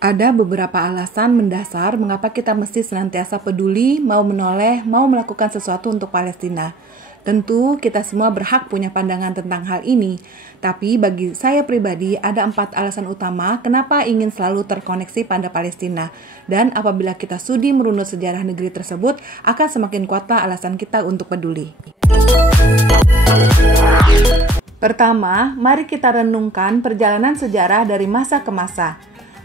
Ada beberapa alasan mendasar mengapa kita mesti senantiasa peduli, mau menoleh, mau melakukan sesuatu untuk Palestina. Tentu kita semua berhak punya pandangan tentang hal ini, tapi bagi saya pribadi ada 4 alasan utama kenapa ingin selalu terkoneksi pada Palestina. Dan apabila kita sudi merunut sejarah negeri tersebut, akan semakin kuatlah alasan kita untuk peduli. Pertama, mari kita renungkan perjalanan sejarah dari masa ke masa.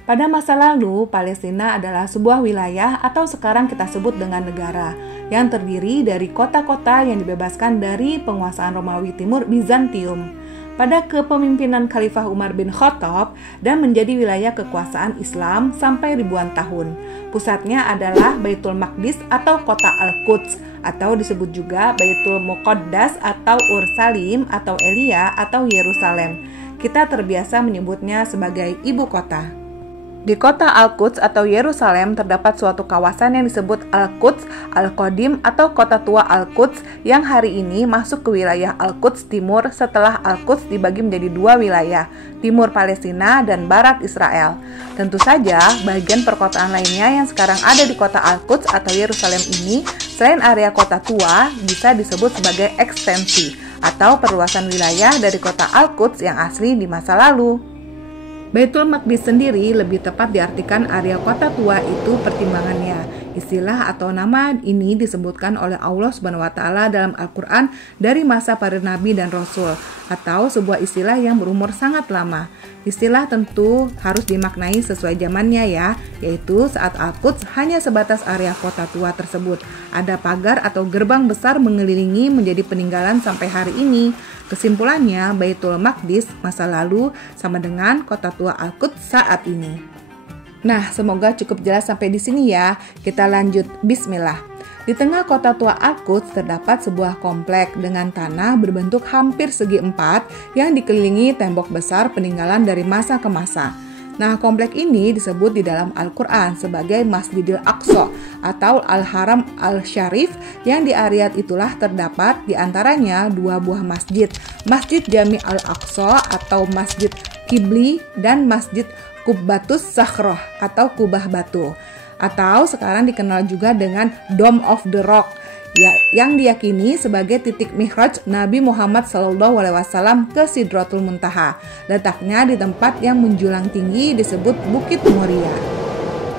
Pada masa lalu, Palestina adalah sebuah wilayah atau sekarang kita sebut dengan negara yang terdiri dari kota-kota yang dibebaskan dari penguasaan Romawi Timur Bizantium pada kepemimpinan Khalifah Umar bin Khattab dan menjadi wilayah kekuasaan Islam sampai ribuan tahun. Pusatnya adalah Baitul Maqdis atau kota Al-Quds atau disebut juga Baitul Muqaddas atau Ursalim atau Elia atau Yerusalem. Kita terbiasa menyebutnya sebagai ibu kota. Di kota Al-Quds atau Yerusalem terdapat suatu kawasan yang disebut Al-Quds Al-Qadim atau kota tua Al-Quds yang hari ini masuk ke wilayah Al-Quds Timur setelah Al-Quds dibagi menjadi 2 wilayah, Timur Palestina dan Barat Israel. Tentu saja, bagian perkotaan lainnya yang sekarang ada di kota Al-Quds atau Yerusalem ini, selain area kota tua, bisa disebut sebagai ekstensi atau perluasan wilayah dari kota Al-Quds yang asli di masa lalu. Baitul Maqdis sendiri lebih tepat diartikan area kota tua itu pertimbangannya. Istilah atau nama ini disebutkan oleh Allah SWT dalam Al-Quran dari masa para nabi dan rasul, atau sebuah istilah yang berumur sangat lama. Istilah tentu harus dimaknai sesuai zamannya ya, yaitu saat Al-Quds hanya sebatas area kota tua tersebut. Ada pagar atau gerbang besar mengelilingi menjadi peninggalan sampai hari ini. Kesimpulannya, Baitul Maqdis masa lalu sama dengan kota tua Al-Quds saat ini. Nah, semoga cukup jelas sampai di sini ya. Kita lanjut, bismillah. Di tengah kota tua Al-Quds terdapat sebuah komplek dengan tanah berbentuk hampir segi 4 yang dikelilingi tembok besar peninggalan dari masa ke masa. Nah, komplek ini disebut di dalam Al-Quran sebagai Masjidil Aqsa atau Al-Haram Al-Syarif yang di area itulah terdapat diantaranya 2 buah masjid, Masjid Jami Al-Aqsa atau Masjid Qibli dan Masjid Qubbatus Sakhroh atau Kubah Batu, atau sekarang dikenal juga dengan Dome of the Rock yang diyakini sebagai titik mihraj Nabi Muhammad SAW ke Sidratul Muntaha. Letaknya di tempat yang menjulang tinggi disebut Bukit Moria.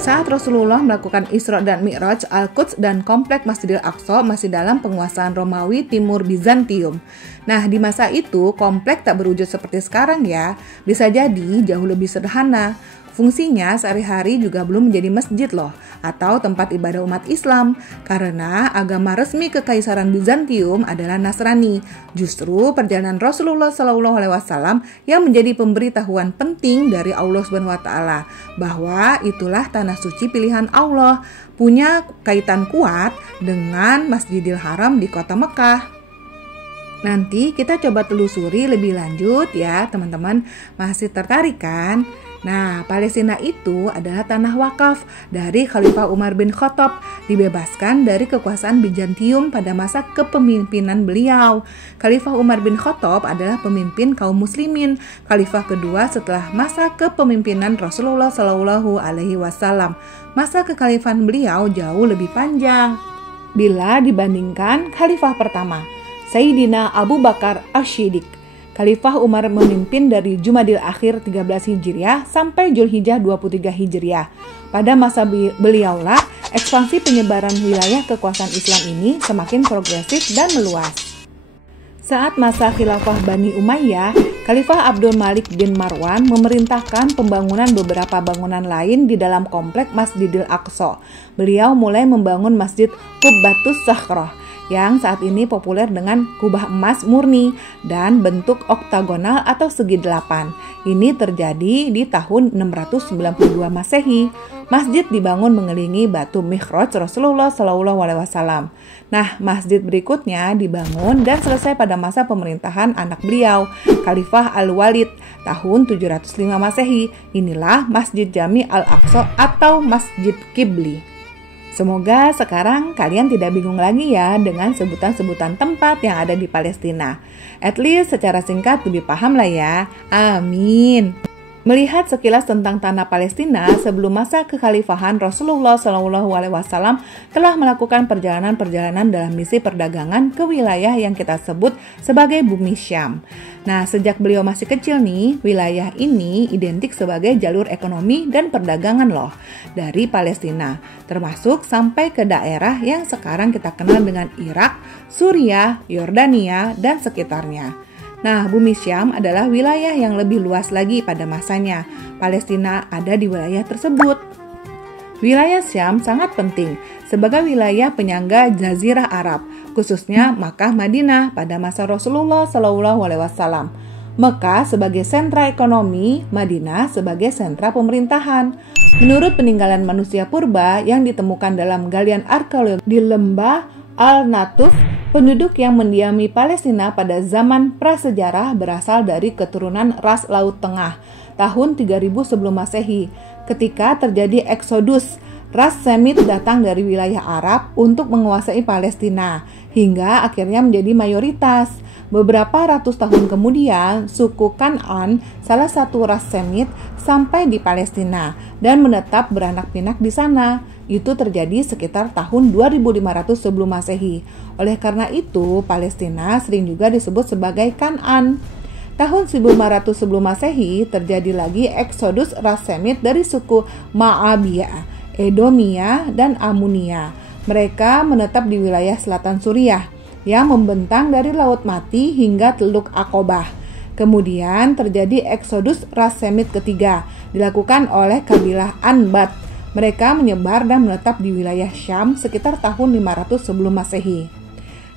Saat Rasulullah melakukan Isra dan Mi'raj, Al-Quds dan komplek Masjidil Aqsa masih dalam penguasaan Romawi Timur Bizantium. Nah, di masa itu komplek tak berwujud seperti sekarang ya. Bisa jadi jauh lebih sederhana. Fungsinya sehari-hari juga belum menjadi masjid loh, atau tempat ibadah umat Islam, karena agama resmi Kekaisaran Bizantium adalah Nasrani. Justru perjalanan Rasulullah SAW yang menjadi pemberitahuan penting dari Allah SWT bahwa itulah tanah suci pilihan Allah, punya kaitan kuat dengan Masjidil Haram di kota Mekah. Nanti kita coba telusuri lebih lanjut ya teman-teman, masih tertarik kan? Nah, Palestina itu adalah tanah wakaf dari Khalifah Umar bin Khattab, dibebaskan dari kekuasaan Bizantium pada masa kepemimpinan beliau. Khalifah Umar bin Khattab adalah pemimpin kaum muslimin, khalifah kedua setelah masa kepemimpinan Rasulullah SAW. Masa kekhalifahan beliau jauh lebih panjang bila dibandingkan khalifah pertama, Sayyidina Abu Bakar Ash-Shiddiq. Khalifah Umar memimpin dari Jumadil Akhir 13 Hijriah sampai Zulhijjah 23 Hijriah. Pada masa beliaulah ekspansi penyebaran wilayah kekuasaan Islam ini semakin progresif dan meluas. Saat masa khilafah Bani Umayyah, Khalifah Abdul Malik bin Marwan memerintahkan pembangunan beberapa bangunan lain di dalam komplek Masjidil Aqsa. Beliau mulai membangun Masjid Qubbatus Sakhroh yang saat ini populer dengan kubah emas murni dan bentuk oktagonal atau segi 8. Ini terjadi di tahun 692 Masehi. Masjid dibangun mengelilingi batu mihraj Rasulullah SAW. Nah, masjid berikutnya dibangun dan selesai pada masa pemerintahan anak beliau, Khalifah Al-Walid, tahun 705 Masehi. Inilah Masjid Jami Al-Aqsa atau Masjid Qibli. Semoga sekarang kalian tidak bingung lagi ya dengan sebutan-sebutan tempat yang ada di Palestina. At least secara singkat lebih paham lah ya. Amin. Melihat sekilas tentang tanah Palestina, sebelum masa kekhalifahan Rasulullah SAW telah melakukan perjalanan-perjalanan dalam misi perdagangan ke wilayah yang kita sebut sebagai Bumi Syam. Nah, sejak beliau masih kecil nih, wilayah ini identik sebagai jalur ekonomi dan perdagangan loh dari Palestina, termasuk sampai ke daerah yang sekarang kita kenal dengan Irak, Suriah, Yordania, dan sekitarnya. Nah, Bumi Syam adalah wilayah yang lebih luas lagi pada masanya. Palestina ada di wilayah tersebut. Wilayah Syam sangat penting sebagai wilayah penyangga Jazirah Arab, khususnya Makkah Madinah pada masa Rasulullah SAW. Makkah sebagai sentra ekonomi, Madinah sebagai sentra pemerintahan. Menurut peninggalan manusia purba yang ditemukan dalam galian arkeologi di lembah Al-Natuf, penduduk yang mendiami Palestina pada zaman prasejarah berasal dari keturunan ras Laut Tengah tahun 3000 sebelum Masehi. Ketika terjadi eksodus, ras Semit datang dari wilayah Arab untuk menguasai Palestina hingga akhirnya menjadi mayoritas. Beberapa ratus tahun kemudian, suku Kan'an, salah satu ras Semit, sampai di Palestina dan menetap beranak pinak di sana. Itu terjadi sekitar tahun 2500 sebelum Masehi. Oleh karena itu, Palestina sering juga disebut sebagai Kan'an. Tahun 1500 sebelum Masehi terjadi lagi eksodus ras Semit dari suku Ma'abiyah, Edomia, dan Amunia. Mereka menetap di wilayah selatan Suriah yang membentang dari Laut Mati hingga Teluk Aqobah. Kemudian terjadi eksodus ras Semit ketiga, dilakukan oleh kabilah Anbat. Mereka menyebar dan menetap di wilayah Syam sekitar tahun 500 sebelum Masehi.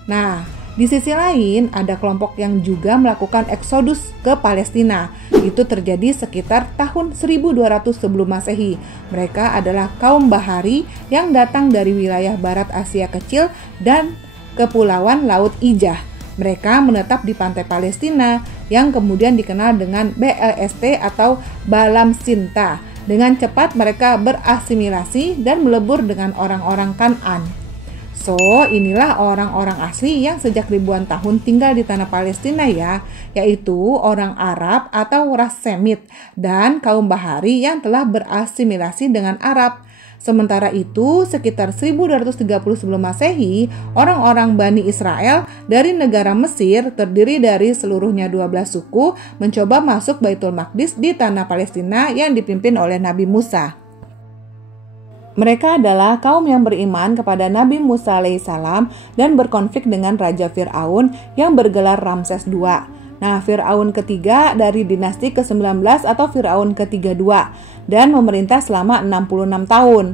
Nah, di sisi lain ada kelompok yang juga melakukan eksodus ke Palestina. Itu terjadi sekitar tahun 1200 sebelum Masehi. Mereka adalah kaum Bahari yang datang dari wilayah barat Asia Kecil dan Kepulauan Laut Ijah. Mereka menetap di pantai Palestina yang kemudian dikenal dengan BLST atau Balam Sinta. Dengan cepat mereka berasimilasi dan melebur dengan orang-orang Kan'an. So, inilah orang-orang asli yang sejak ribuan tahun tinggal di tanah Palestina ya, yaitu orang Arab atau ras Semit dan kaum Bahari yang telah berasimilasi dengan Arab. Sementara itu, sekitar 1230 sebelum Masehi, orang-orang Bani Israel dari negara Mesir terdiri dari seluruhnya 12 suku mencoba masuk Baitul Maqdis di tanah Palestina yang dipimpin oleh Nabi Musa. Mereka adalah kaum yang beriman kepada Nabi Musa alaihissalam dan berkonflik dengan Raja Fir'aun yang bergelar Ramses II. Nah, Fir'aun ketiga dari dinasti ke-19 atau Fir'aun ke-32 dan memerintah selama 66 tahun.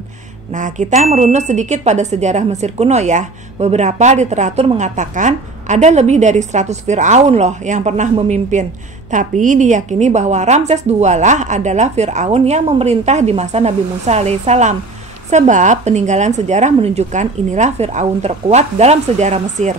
Nah, kita merunut sedikit pada sejarah Mesir kuno ya. Beberapa literatur mengatakan ada lebih dari 100 Fir'aun loh yang pernah memimpin. Tapi diyakini bahwa Ramses II lah adalah Fir'aun yang memerintah di masa Nabi Musa alaihissalam. Sebab peninggalan sejarah menunjukkan inilah Fir'aun terkuat dalam sejarah Mesir.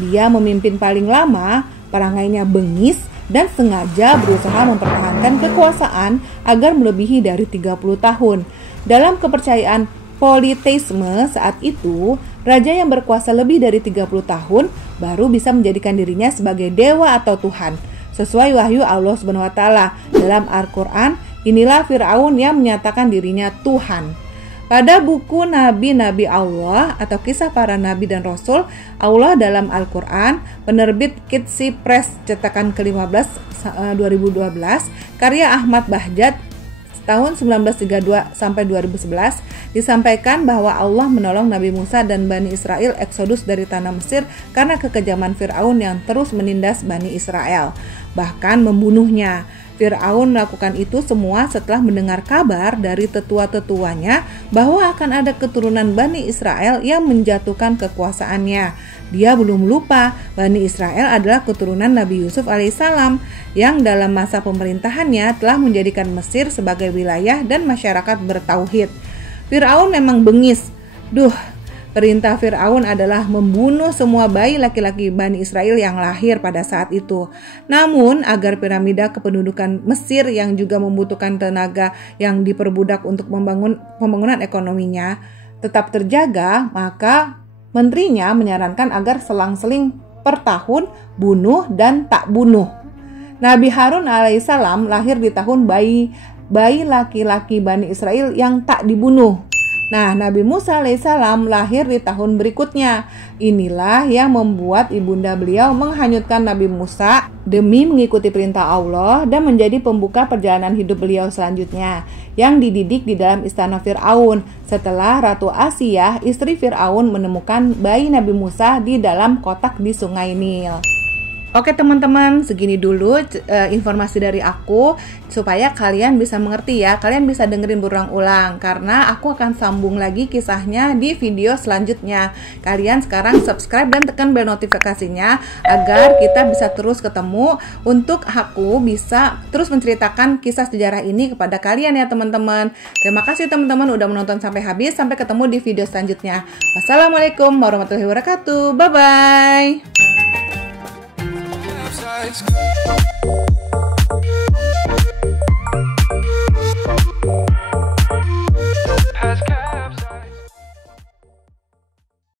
Dia memimpin paling lama, perangainya bengis, dan sengaja berusaha mempertahankan kekuasaan agar melebihi dari 30 tahun. Dalam kepercayaan politeisme saat itu, raja yang berkuasa lebih dari 30 tahun baru bisa menjadikan dirinya sebagai dewa atau Tuhan. Sesuai wahyu Allah SWT dalam Al-Quran, inilah Fir'aun yang menyatakan dirinya Tuhan. Pada buku Nabi-Nabi Allah atau kisah para Nabi dan Rasul Allah dalam Al-Quran, penerbit Qidsi Press cetakan ke-15 2012, karya Ahmad Bahjat tahun 1932 sampai 2011, disampaikan bahwa Allah menolong Nabi Musa dan Bani Israel eksodus dari tanah Mesir karena kekejaman Fir'aun yang terus menindas Bani Israel, bahkan membunuhnya. Fir'aun melakukan itu semua setelah mendengar kabar dari tetua-tetuanya bahwa akan ada keturunan Bani Israel yang menjatuhkan kekuasaannya. Dia belum lupa Bani Israel adalah keturunan Nabi Yusuf alaihissalam yang dalam masa pemerintahannya telah menjadikan Mesir sebagai wilayah dan masyarakat bertauhid. Fir'aun memang bengis. Perintah Fir'aun adalah membunuh semua bayi laki-laki Bani Israel yang lahir pada saat itu. Namun, agar piramida kependudukan Mesir yang juga membutuhkan tenaga yang diperbudak untuk pembangunan ekonominya tetap terjaga, maka menterinya menyarankan agar selang-seling per tahun bunuh dan tak bunuh. Nabi Harun alaihissalam lahir di tahun bayi laki-laki Bani Israel yang tak dibunuh. Nah, Nabi Musa alaihissalam lahir di tahun berikutnya. Inilah yang membuat ibunda beliau menghanyutkan Nabi Musa demi mengikuti perintah Allah dan menjadi pembuka perjalanan hidup beliau selanjutnya yang dididik di dalam istana Fir'aun setelah Ratu Asiyah, istri Fir'aun, menemukan bayi Nabi Musa di dalam kotak di Sungai Nil. Oke teman-teman, segini dulu informasi dari aku supaya kalian bisa mengerti ya. Kalian bisa dengerin berulang-ulang karena aku akan sambung lagi kisahnya di video selanjutnya. Kalian sekarang subscribe dan tekan bel notifikasinya agar kita bisa terus ketemu untuk aku bisa terus menceritakan kisah sejarah ini kepada kalian ya teman-teman. Terima kasih teman-teman udah menonton sampai habis. Sampai ketemu di video selanjutnya. Wassalamualaikum warahmatullahi wabarakatuh. Bye-bye. It's good.